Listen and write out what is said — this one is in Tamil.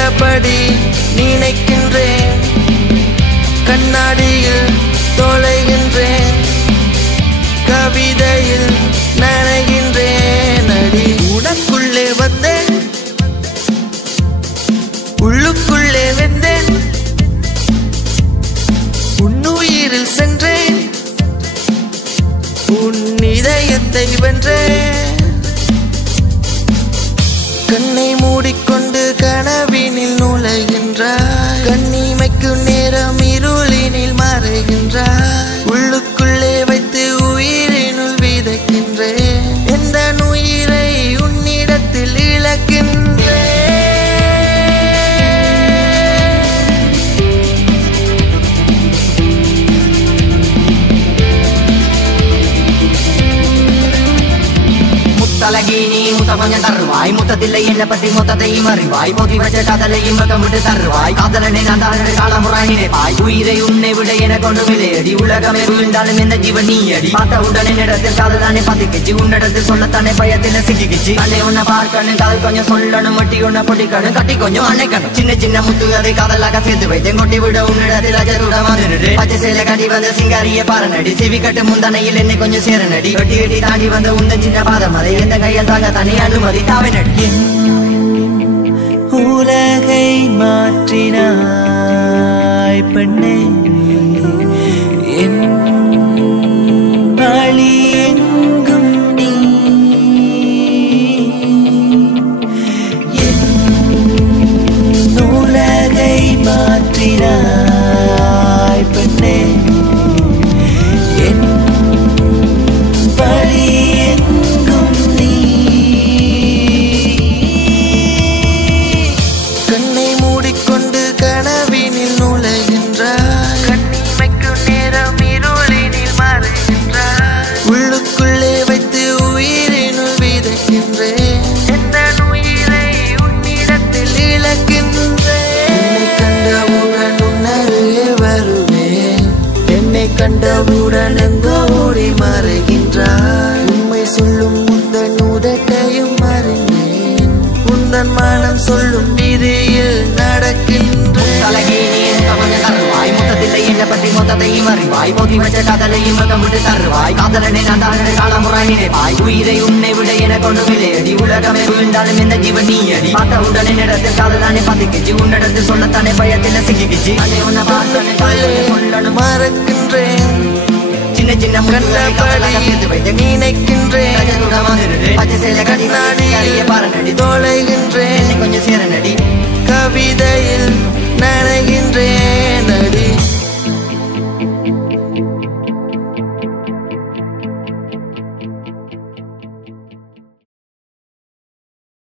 கண்டபடி நினைக்கின்றேன் கண்ணாடியில் தொலைகின்றேன் கவிதையில் நனைகின்றேன் அடி உனக்குள்ளே வந்தேன் உள்ளுக்குள்ளே வெந்தேன் உன்னுயிரில் சென்றேன் உன் இதயத்தை வென்றேன் கண்ணை மூடிக்கொண்டு கனவினில் நுழைகின்றாய் கண்ணிமைக்கும் நேரம் இருளினில் மறைகின்றாய் உள்ளுக்குள்ளே வைத்து உயிரினுள் விதைக்கின்றேன் எந்த உயிரை உன்னிடத்தில் இழக்கின்றேன் தலகீனி முத்த கொஞ்சம் தருவாய் முத்தத்தில்லை என்ன பத்தி மொத்தத்தையும் அறிவாய் போதி வச்ச காதலையும் பக்கம் விட்டு தருவாய் காதலனை நான் தான் காலமுறை நினைப்பாய் உயிரை உன்னை விட எனக்கு ஒன்றும் இல்லையடி உலகமே வீழ்ந்தாலும் எந்த ஜீவன் நீ அடி பார்த்த உடனே இடத்தில் காதலானே பத்திக்கிச்சு உன்னிடத்தில் சொல்லத்தானே பயத்தில் சிக்கிக்கிச்சு அன்னை உன்னை பார்க்கணும் காதல் கொஞ்சம் சொல்லணும் மட்டி உன்னை பொட்டிக்கணும் கட்டி கொஞ்சம் அணைக்கணும் சின்ன சின்ன முத்து அதை காதலாக சேர்த்து வைத்தேன் கொட்டி விட உன்னிடத்தில் அஜருட மாதிரி பச்சை சேலை கட்டி வந்த சிங்காரிய பாரநடி சிவி கட்டு முந்தனையில் என்னை கொஞ்சம் சேரநடி வெட்டி வெட்டி தாண்டி வந்த உந்த சின்ன பாதம் அதை எந்த கையில் தாங்க தனி அனுமதி தாவினடி உலகை மாற்றினாய் பெண்ணே என் வழி எங்கும் நீ என் உலகை மாற்றினாய் பெண்ணே என் வழி உள்ளுக்குள்ளே வைத்து உயிரினுள் விதைக்கின்றேன் எந்த உயிரை உன்னிடத்தில் இழக்கின்றேன் என்னை கண்டவுடன் உன்னருகே வருவேன் என்னை கண்டவுடன் எங்கோ ஓடி மறைகின்றாய் உண்மை சொல்லும் முந்தன் உதட்டையும் அறிந்தேன் உந்தன் மனம் சொல்லும் விதியில் நடக்கின்றேன் தருவாய் முத்தத்தில்லை என்ன பற்றி மொத்தத்தையும் அறிவாய் போதி வச்ச காதலையும் பக்கம் விட்டு தருவாய் காதலனை நான் தான் காலமுறை நினைப்பாய் உயிரை உன்னை விட எனக்கு ஒன்றும் இல்லையடி உலகமே வீழ்ந்தாலும் எந்த ஜீவன் நீ அடி பார்த்த உடனே இடத்தில் காதலானே பத்திக்கிச்சு உன்னிடத்தில் சொல்லத்தானே பயத்தில் சிக்கிக்கிச்சு அன்னை உன்னை பார்த்து மறக்கின்றேன் சின்ன சின்ன கண்டபடி நினைக்கின்றேன் பச்சை சேலை கண்ணாடி பாரநடி தொலைகின்றேன் கொஞ்சம் சேரநடி கவிதையில் நனை